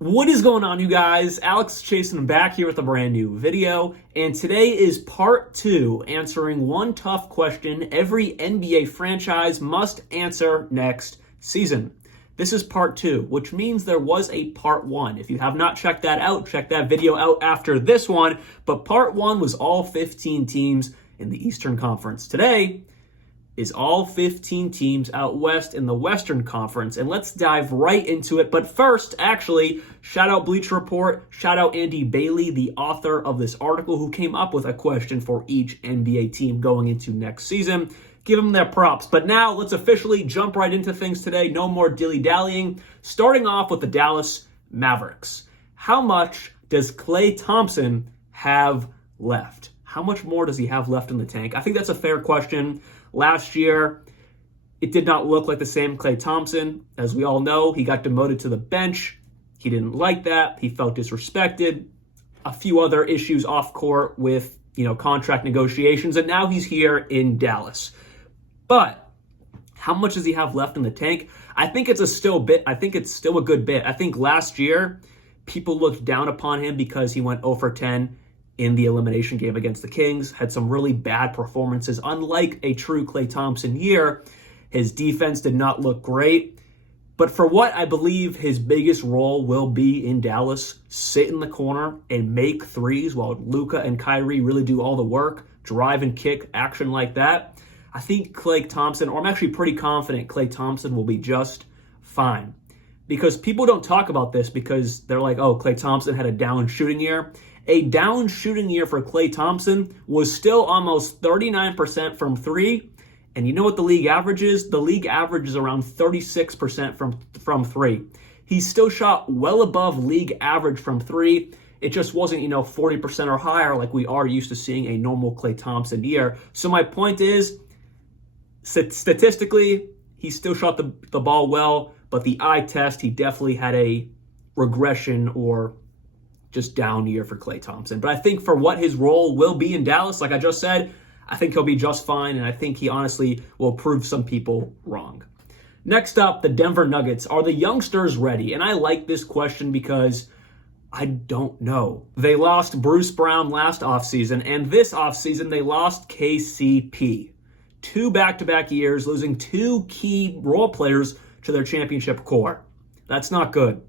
What is going on, you guys? Alex Chasen back here with a brand new video, and today is part 2, answering one tough question every NBA franchise must answer next season. This is part 2, which means there was a part 1. If you have not checked that out, check that video out after this one, but part 1 was all 15 teams in the Eastern Conference. Today is all 15 teams out west in the Western Conference, and let's dive right into it. But first, actually, shout out Bleacher Report, shout out Andy Bailey, the author of this article, who came up with a question for each NBA team going into next season. Give them their props. But now, let's officially jump right into things today. No more dilly-dallying. Starting off with the Dallas Mavericks. How much does Klay Thompson have left? How much more does he have left in the tank? I think that's a fair question. Last year, it did not look like the same Klay Thompson. As we all know, he got demoted to the bench. He didn't like that. He felt disrespected. A few other issues off court with, contract negotiations, and now he's here in Dallas. But how much does he have left in the tank? I think it's still a good bit. I think last year, people looked down upon him because he went 0 for 10 in the elimination game against the Kings, had some really bad performances. Unlike a true Klay Thompson year, his defense did not look great. But for what I believe his biggest role will be in Dallas, sit in the corner and make threes while Luka and Kyrie really do all the work, drive and kick, action like that. I think Klay Thompson, or I'm actually pretty confident Klay Thompson will be just fine. Because people don't talk about this because they're like, oh, Klay Thompson had a down shooting year. A down shooting year for Klay Thompson was still almost 39% from three. And you know what the league average is? The league average is around 36% from three. He still shot well above league average from three. It just wasn't, 40% or higher like we are used to seeing a normal Klay Thompson year. So my point is, statistically, he still shot the ball well, but the eye test, he definitely had a regression or just down year for Klay Thompson. But I think for what his role will be in Dallas, like I just said, I think he'll be just fine, and I think he honestly will prove some people wrong. Next up, the Denver Nuggets. Are the youngsters ready? And I like this question because I don't know. They lost Bruce Brown last offseason, and this offseason they lost KCP. 2 back-to-back years, losing 2 key role players to their championship core. That's not good.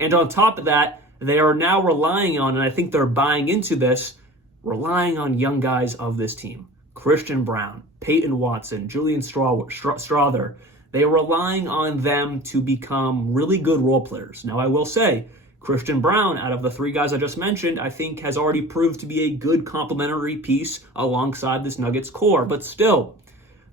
And on top of that, they are now relying on, and I think they're buying into this, relying on young guys of this team. Christian Brown, Peyton Watson, Julian Strawther. They are relying on them to become really good role players. Now, I will say, Christian Brown, out of the 3 guys I just mentioned, I think has already proved to be a good complementary piece alongside this Nuggets core. But still,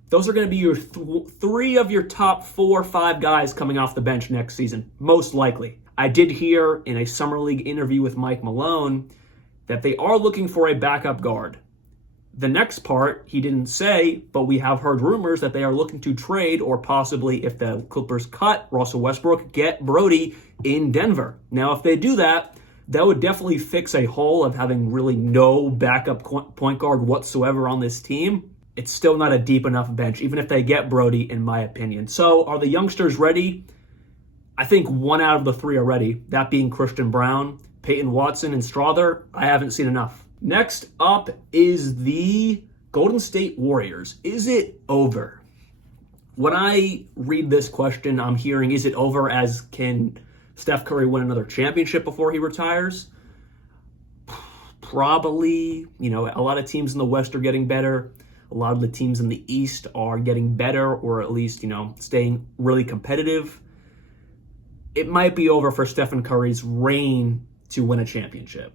those are going to be your 3 of your top 4 or 5 guys coming off the bench next season, most likely. I did hear in a Summer League interview with Mike Malone that they are looking for a backup guard. The next part, he didn't say, but we have heard rumors that they are looking to trade or possibly, if the Clippers cut Russell Westbrook, get Brody in Denver. Now, if they do that, that would definitely fix a hole of having really no backup point guard whatsoever on this team. It's still not a deep enough bench, even if they get Brody, in my opinion. So, are the youngsters ready? I think 1 out of the 3 are ready, that being Christian Brown, Peyton Watson, and Strawther. I haven't seen enough. Next up is the Golden State Warriors. Is it over? When I read this question, I'm hearing, is it over as can Steph Curry win another championship before he retires? Probably. A lot of teams in the West are getting better. A lot of the teams in the East are getting better, or at least, staying really competitive. It might be over for Stephen Curry's reign to win a championship.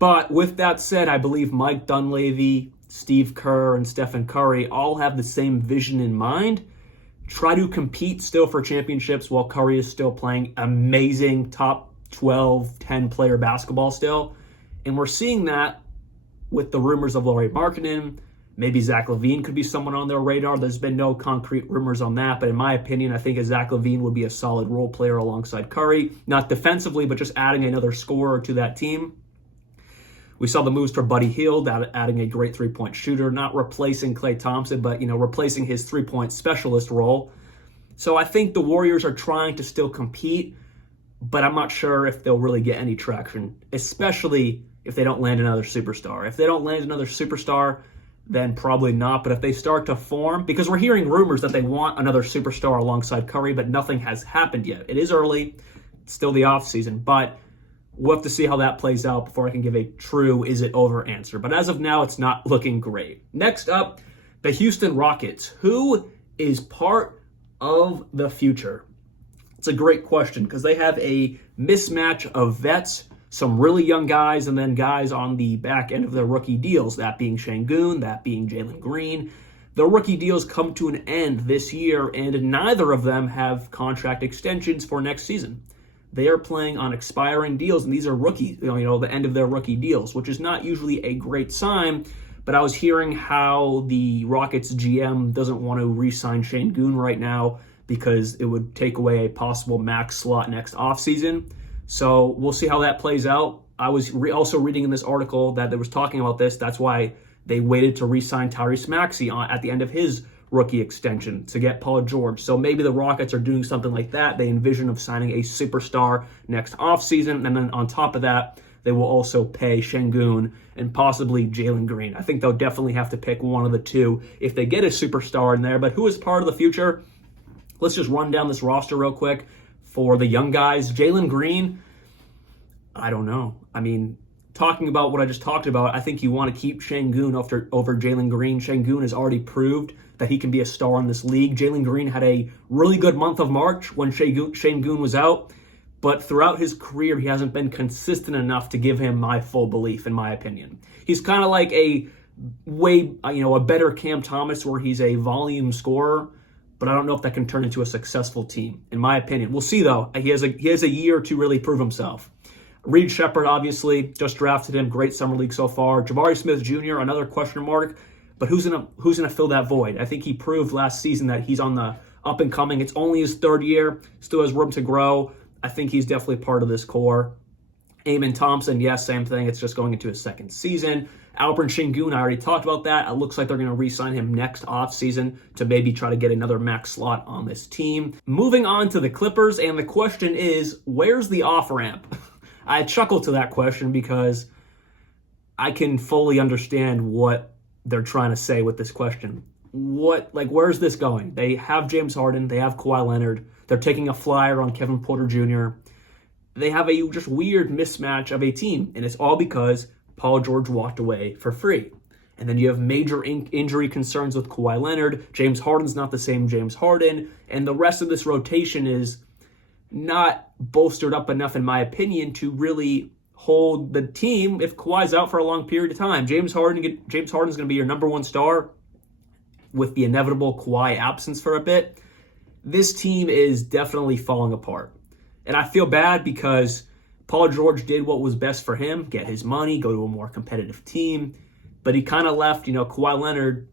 But with that said, I believe Mike Dunleavy, Steve Kerr, and Stephen Curry all have the same vision in mind. Try to compete still for championships while Curry is still playing amazing top 12, 10-player basketball still. And we're seeing that with the rumors of Lauri Markkanen. Maybe Zach LaVine could be someone on their radar. There's been no concrete rumors on that, but in my opinion, I think Zach LaVine would be a solid role player alongside Curry. Not defensively, but just adding another scorer to that team. We saw the moves for Buddy Hield, adding a great three-point shooter, not replacing Klay Thompson, but replacing his three-point specialist role. So I think the Warriors are trying to still compete, but I'm not sure if they'll really get any traction, especially if they don't land another superstar. If they don't land another superstar, then probably not. But if they start to form, because we're hearing rumors that they want another superstar alongside Curry, but nothing has happened yet. It is early, it's still the offseason, but we'll have to see how that plays out before I can give a true is it over answer. But as of now, it's not looking great. Next up, the Houston Rockets. Who is part of the future? It's a great question because they have a mismatch of vets, some really young guys, and then guys on the back end of their rookie deals, that being Şengün, that being Jalen Green. The rookie deals come to an end this year, and neither of them have contract extensions for next season. They are playing on expiring deals, and these are rookies, the end of their rookie deals, which is not usually a great sign. But I was hearing how the Rockets GM doesn't want to re-sign Şengün right now because it would take away a possible max slot next offseason. So we'll see how that plays out. I was also reading in this article that they was talking about this. That's why they waited to re-sign Tyrese Maxey at the end of his rookie extension to get Paul George. So maybe the Rockets are doing something like that. They envision of signing a superstar next offseason. And then on top of that, they will also pay Şengün and possibly Jalen Green. I think they'll definitely have to pick one of the two if they get a superstar in there. But who is part of the future? Let's just run down this roster real quick. For the young guys, Jalen Green, I don't know. I mean, talking about what I just talked about, I think you want to keep Şengün over Jalen Green. Şengün has already proved that he can be a star in this league. Jalen Green had a really good month of March when Şengün was out, but throughout his career, he hasn't been consistent enough to give him my full belief, in my opinion. He's kind of like a better Cam Thomas, where he's a volume scorer, but I don't know if that can turn into a successful team, in my opinion. We'll see, though. He has a year to really prove himself. Reed Shepherd, obviously, just drafted him. Great summer league so far. Jabari Smith Jr., another question mark, but who's gonna fill that void? I think he proved last season that he's on the up and coming. It's only his third year, still has room to grow. I think he's definitely part of this core. Amen Thompson, yes, same thing. It's just going into his second season. Alperen Şengün, I already talked about that. It looks like they're going to re-sign him next offseason to maybe try to get another max slot on this team. Moving on to the Clippers, and the question is, where's the off-ramp? I chuckle to that question because I can fully understand what they're trying to say with this question. Where's this going? They have James Harden. They have Kawhi Leonard. They're taking a flyer on Kevin Porter Jr. They have a just weird mismatch of a team, and it's all because Paul George walked away for free. And then you have major injury concerns with Kawhi Leonard. James Harden's not the same James Harden, and the rest of this rotation is not bolstered up enough, in my opinion, to really hold the team if Kawhi's out for a long period of time. James Harden's going to be your number one star with the inevitable Kawhi absence for a bit. This team is definitely falling apart. And I feel bad because Paul George did what was best for him, get his money, go to a more competitive team. But he kind of left, Kawhi Leonard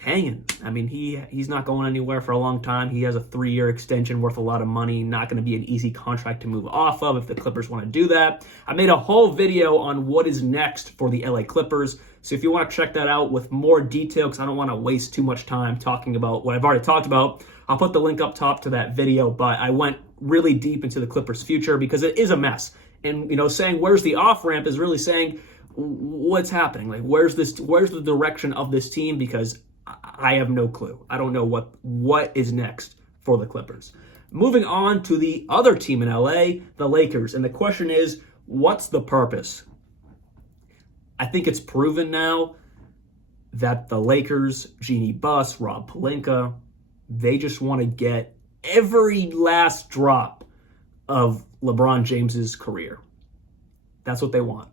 hanging. I mean, he's not going anywhere for a long time. He has a 3-year extension worth a lot of money, not going to be an easy contract to move off of if the Clippers want to do that. I made a whole video on what is next for the LA Clippers. So if you want to check that out with more detail, because I don't want to waste too much time talking about what I've already talked about, I'll put the link up top to that video. But I went really deep into the Clippers' future because it is a mess. And, saying where's the off-ramp is really saying what's happening. Where's the direction of this team? Because I have no clue. I don't know what is next for the Clippers. Moving on to the other team in LA, the Lakers. And the question is, what's the purpose? I think it's proven now that the Lakers, Jeannie Buss, Rob Pelinka, they just want to get every last drop of LeBron James's career. That's what they want.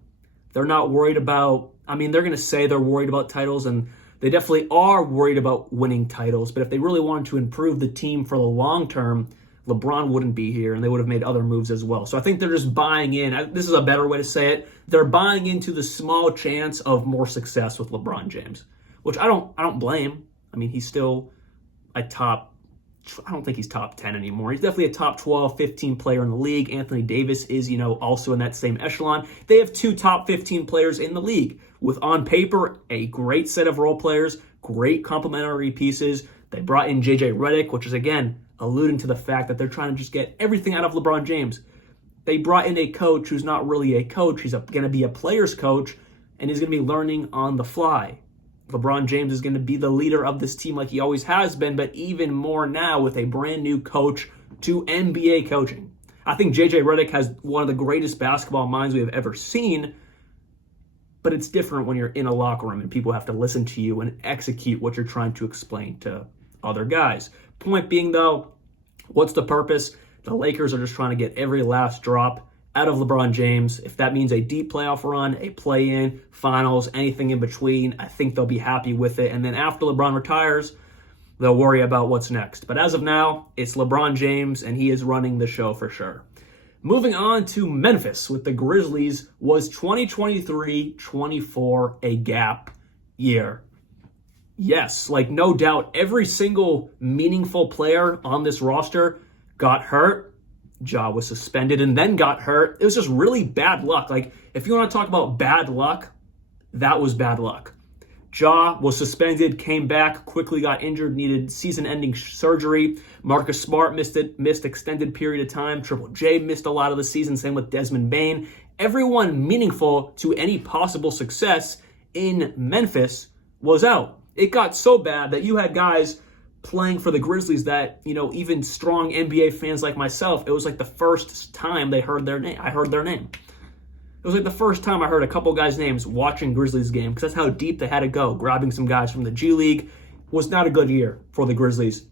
They're not worried about, they're going to say they're worried about titles, and they definitely are worried about winning titles, but if they really wanted to improve the team for the long term, LeBron wouldn't be here, and they would have made other moves as well. So I think they're just buying in. This is a better way to say it. They're buying into the small chance of more success with LeBron James, which I don't blame. He's still a I don't think he's top 10 anymore. He's definitely a top 12, 15 player in the league. Anthony Davis is, also in that same echelon. They have 2 top 15 players in the league with, on paper, a great set of role players, great complementary pieces. They brought in JJ Redick, which is, again, alluding to the fact that they're trying to just get everything out of LeBron James. They brought in a coach who's not really a coach. He's going to be a player's coach, and he's going to be learning on the fly. LeBron James is going to be the leader of this team like he always has been, but even more now with a brand new coach to NBA coaching. I think JJ Redick has one of the greatest basketball minds we have ever seen, but it's different when you're in a locker room and people have to listen to you and execute what you're trying to explain to other guys. Point being, though, what's the purpose? The Lakers are just trying to get every last drop out of LeBron James. If that means a deep playoff run, a play-in, finals, anything in between, I think they'll be happy with it. And then after LeBron retires, they'll worry about what's next. But as of now, it's LeBron James, and he is running the show for sure. Moving on to Memphis with the Grizzlies, was 2023-24 a gap year? Yes, like no doubt, every single meaningful player on this roster got hurt. Ja was suspended and then got hurt. It was just really bad luck. Like, if you want to talk about bad luck, that was bad luck. Ja was suspended, came back, quickly got injured, needed season-ending surgery. Marcus Smart missed extended period of time. Triple J missed a lot of the season, same with Desmond Bane. Everyone meaningful to any possible success in Memphis was out. It got so bad that you had guys playing for the Grizzlies that, even strong NBA fans like myself, it was like the first time they heard their name. I heard their name. It was like the first time I heard a couple guys' names watching Grizzlies game, because that's how deep they had to go. Grabbing some guys from the G League was not a good year for the Grizzlies.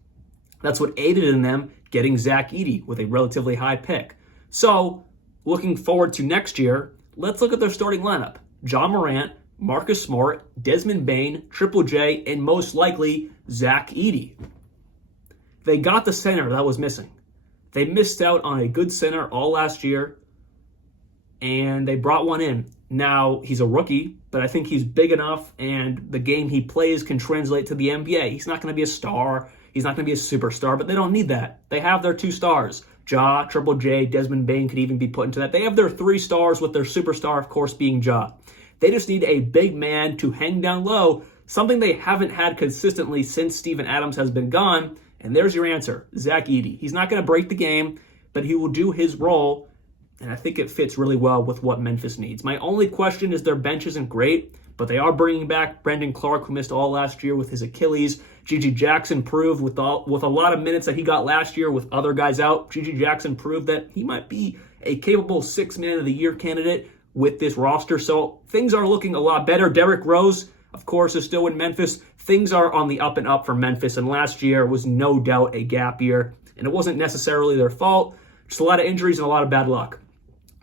That's what aided in them getting Zach Edey with a relatively high pick. So, looking forward to next year, let's look at their starting lineup. Ja Morant, Marcus Smart, Desmond Bane, Triple J, and most likely Zach Edey. They got the center that was missing. They missed out on a good center all last year, and they brought one in. Now, he's a rookie, but I think he's big enough, and the game he plays can translate to the NBA. He's not going to be a star. He's not going to be a superstar, but they don't need that. They have their two stars. Ja, Triple J, Desmond Bane could even be put into that. They have their three stars, with their superstar, of course, being Ja. They just need a big man to hang down low, something they haven't had consistently since Steven Adams has been gone. And there's your answer, Zach Edey. He's not going to break the game, but he will do his role, and I think it fits really well with what Memphis needs. My only question is their bench isn't great, but they are bringing back Brandon Clark, who missed all last year with his Achilles. Gigi Jackson proved with a lot of minutes that he got last year with other guys out. Gigi Jackson proved that he might be a capable six-man of the year candidate with this roster. So things are looking a lot better. Derrick Rose, of course, is still in Memphis. Things are on the up and up for Memphis, and last year was no doubt a gap year, and it wasn't necessarily their fault. Just a lot of injuries and a lot of bad luck.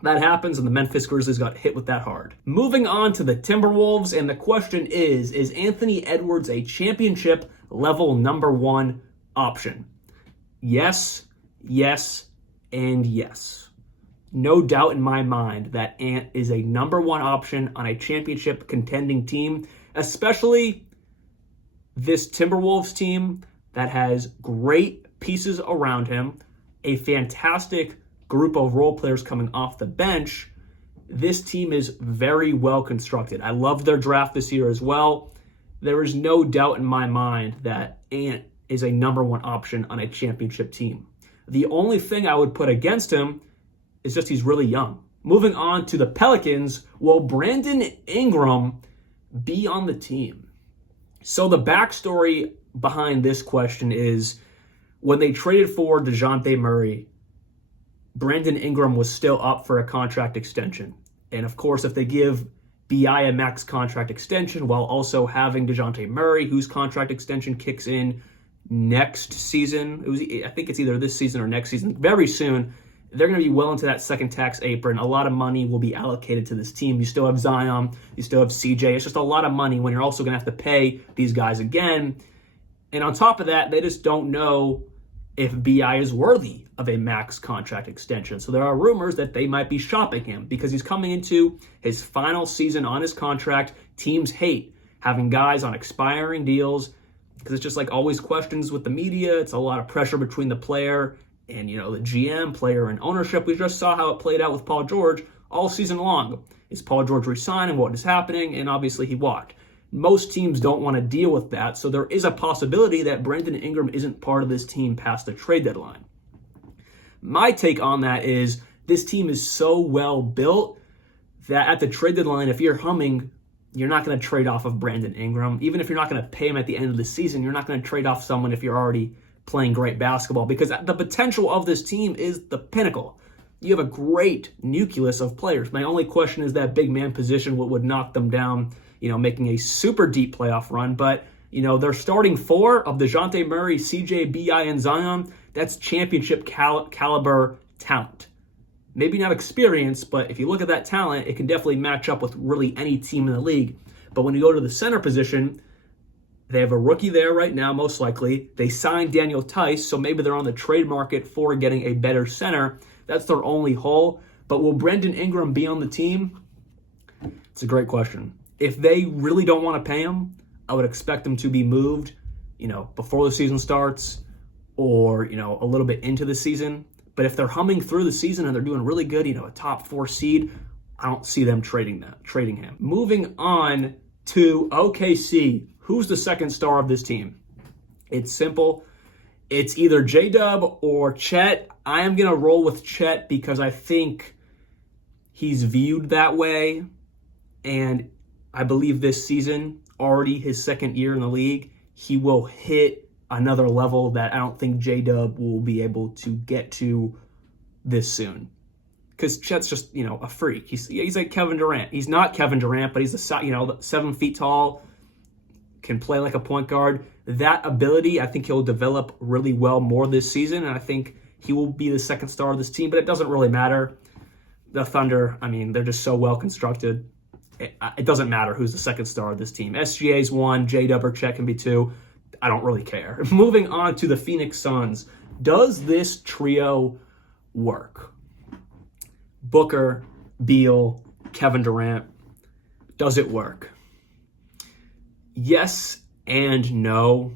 That happens, and the Memphis Grizzlies got hit with that hard. Moving on to the Timberwolves, and the question is Anthony Edwards a championship level number one option? Yes, yes, and yes. No doubt in my mind that Ant is a number one option on a championship contending team, especially this Timberwolves team that has great pieces around him, a fantastic group of role players coming off the bench. This team is very well constructed. I love their draft this year as well. There is no doubt in my mind that Ant is a number one option on a championship team. The only thing I would put against him is just he's really young. Moving on to the Pelicans, will Brandon Ingram be on the team? So the backstory behind this question is when they traded for DeJounte Murray, Brandon Ingram was still up for a contract extension. And of course, if they give BI a max contract extension while also having DeJounte Murray, whose contract extension kicks in next season, I think it's either this season or next season, very soon, they're going to be well into that second tax apron. A lot of money will be allocated to this team. You still have Zion. You still have CJ. It's just a lot of money when you're also going to have to pay these guys again. And on top of that, they just don't know if BI is worthy of a max contract extension. So there are rumors that they might be shopping him because he's coming into his final season on his contract. Teams hate having guys on expiring deals because it's just like always questions with the media. It's a lot of pressure between the player and, the GM, player, and ownership. We just saw how it played out with Paul George all season long. Is Paul George resigning? What is happening? And obviously he walked. Most teams don't want to deal with that, so there is a possibility that Brandon Ingram isn't part of this team past the trade deadline. My take on that is This team is so well built that at the trade deadline, if you're humming, you're not going to trade off of Brandon Ingram. Even if you're not going to pay him at the end of the season, you're not going to trade off someone if you're already playing great basketball, because the potential of this team is the pinnacle. You have a great nucleus of players. My only question is that big man position would knock them down, making a super deep playoff run. But, their starting four of DeJounte Murray, CJ, B.I., and Zion, that's championship caliber talent. Maybe not experience, but if you look at that talent, it can definitely match up with really any team in the league. But when you go to the center position, they have a rookie there right now, most likely. They signed Daniel Tice, so maybe they're on the trade market for getting a better center. That's their only hole. But will Brandon Ingram be on the team? It's a great question. If they really don't want to pay him, I would expect him to be moved, before the season starts or, a little bit into the season. But if they're humming through the season and they're doing really good, a top 4 seed, I don't see them trading him. Moving on to OKC. Who's the second star of this team? It's simple. It's either J-Dub or Chet. I am going to roll with Chet because I think he's viewed that way. And I believe this season, already his second year in the league, he will hit another level that I don't think J-Dub will be able to get to this soon. Because Chet's just, a freak. He's like Kevin Durant. He's not Kevin Durant, but he's 7 feet tall, can play like a point guard. That ability, I think he'll develop really well more this season, and I think he will be the second star of this team, but it doesn't really matter. The Thunder, they're just so well constructed. It doesn't matter who's the second star of this team. SGA's 1, J-Dub or Chet can be 2. I don't really care. Moving on to the Phoenix Suns. Does this trio work? Booker, Beal, Kevin Durant. Does it work? Yes and no.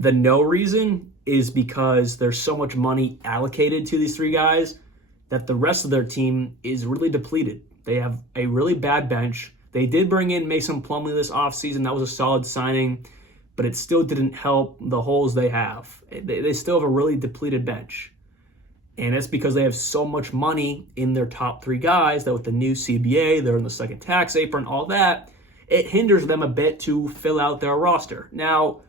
The no reason is because there's so much money allocated to these three guys that the rest of their team is really depleted. They have a really bad bench. They did bring in Mason Plumlee this offseason. That was a solid signing, but it still didn't help the holes they have. They still have a really depleted bench. And that's because they have so much money in their top 3 guys that with the new CBA, they're in the second tax apron, all that, it hinders them a bit to fill out their roster. Now,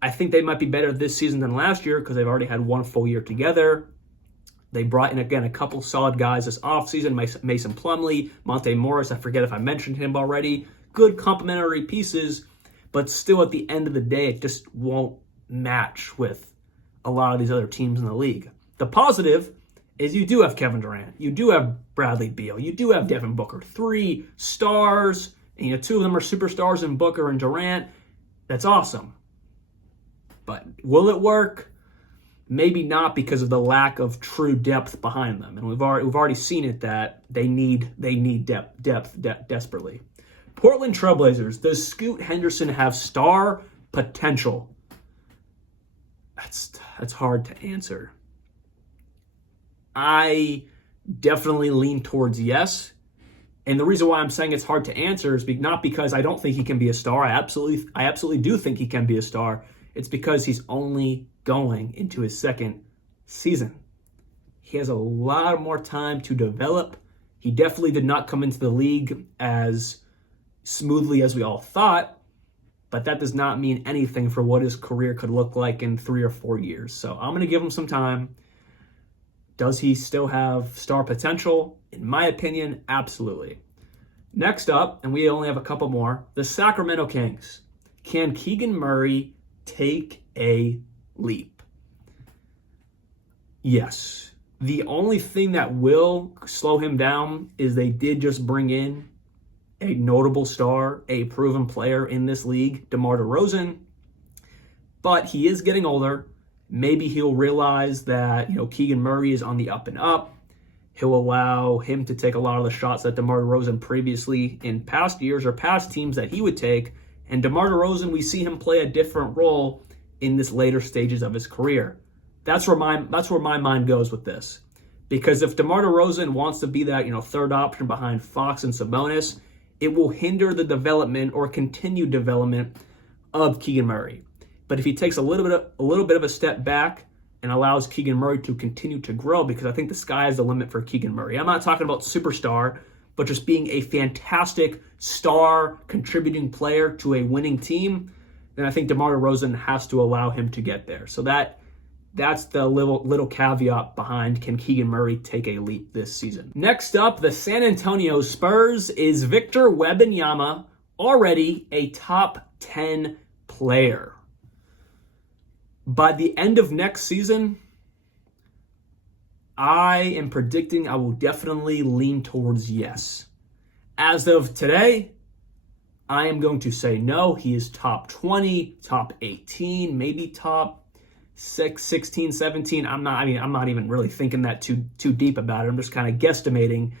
I think they might be better this season than last year because they've already had 1 full year together. They brought in, again, a couple solid guys this offseason, Mason Plumlee, Monte Morris, I forget if I mentioned him already. Good complementary pieces, but still at the end of the day, it just won't match with a lot of these other teams in the league. The positive is you do have Kevin Durant. You do have Bradley Beal. You do have Devin Booker. 3 stars, and 2 of them are superstars in Booker and Durant. That's awesome. But will it work? Maybe not because of the lack of true depth behind them. And we've already seen it that they need depth desperately. Portland Trailblazers. Does Scoot Henderson have star potential? That's hard to answer. I definitely lean towards yes. And the reason why I'm saying it's hard to answer is not because I don't think he can be a star. I absolutely do think he can be a star. It's because he's only going into his second season. He has a lot more time to develop. He definitely did not come into the league as smoothly as we all thought, but that does not mean anything for what his career could look like in 3 or 4 years. So I'm going to give him some time. Does he still have star potential? In my opinion, absolutely. Next up, and we only have a couple more, the Sacramento Kings. Can Keegan Murray take a leap? Yes. The only thing that will slow him down is they did just bring in a notable star, a proven player in this league, DeMar DeRozan. But he is getting older. Maybe he'll realize that, Keegan Murray is on the up and up. He'll allow him to take a lot of the shots that DeMar DeRozan previously in past years or past teams that he would take. And DeMar DeRozan, we see him play a different role in this later stages of his career. That's where my mind goes with this. Because if DeMar DeRozan wants to be that, third option behind Fox and Sabonis, it will hinder the development or continued development of Keegan Murray. But if he takes a little bit of a step back and allows Keegan Murray to continue to grow, because I think the sky is the limit for Keegan Murray. I'm not talking about superstar, but just being a fantastic star contributing player to a winning team, then I think DeMar DeRozan has to allow him to get there. So that's the little caveat behind, can Keegan Murray take a leap this season. Next up, the San Antonio Spurs. Is Victor Wembanyama already a top 10 player? By the end of next season, I am predicting I will definitely lean towards yes. As of today, I am going to say no. He is top 20, top 18, maybe top 16, 17. I'm not even really thinking that too deep about it. I'm just kind of guesstimating.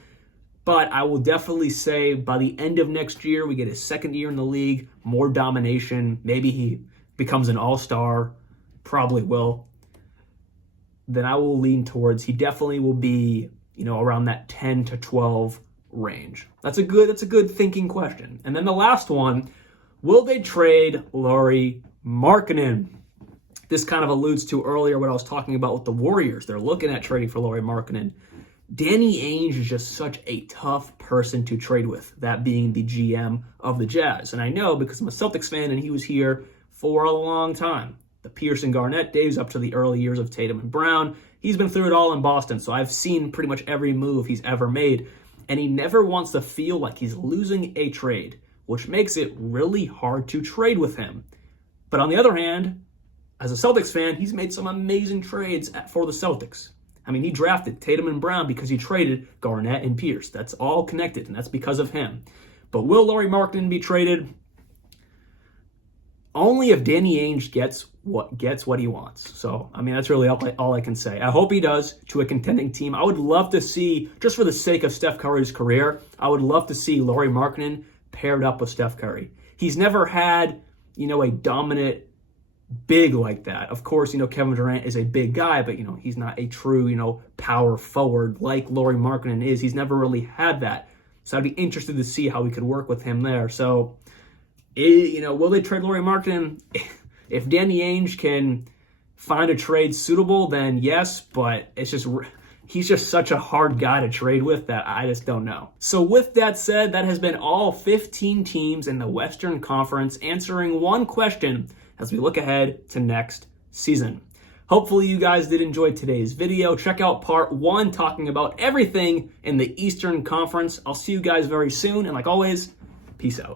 But I will definitely say by the end of next year, we get his second year in the league, more domination. Maybe he becomes an all-star. Probably will. Then I will lean towards he definitely will be, around that 10 to 12 range. That's a good thinking question. And then the last one, will they trade Lauri Markkanen? This kind of alludes to earlier what I was talking about with the Warriors. They're looking at trading for Lauri Markkanen. Danny Ainge is just such a tough person to trade with, that being the GM of the Jazz. And I know because I'm a Celtics fan and he was here for a long time. The Pierce and Garnett days up to the early years of Tatum and Brown. He's been through it all in Boston, so I've seen pretty much every move he's ever made. And he never wants to feel like he's losing a trade, which makes it really hard to trade with him. But on the other hand, as a Celtics fan, he's made some amazing trades for the Celtics. I mean, he drafted Tatum and Brown because he traded Garnett and Pierce. That's all connected, and that's because of him. But will Lauri Markkanen be traded? Only if Danny Ainge gets what he wants. So, that's really all I can say. I hope he does, to a contending team. I would love to see, just for the sake of Steph Curry's career, I would love to see Lauri Markkanen paired up with Steph Curry. He's never had, a dominant big like that. Of course, Kevin Durant is a big guy, but, he's not a true, power forward like Lauri Markkanen is. He's never really had that. So I'd be interested to see how we could work with him there. So, will they trade Lauri Markkanen? If Danny Ainge can find a trade suitable, then yes, but he's just such a hard guy to trade with that I just don't know. So with that said, that has been all 15 teams in the Western Conference answering one question as we look ahead to next season. Hopefully you guys did enjoy today's video. Check out part 1 talking about everything in the Eastern Conference. I'll see you guys very soon, and like always, peace out.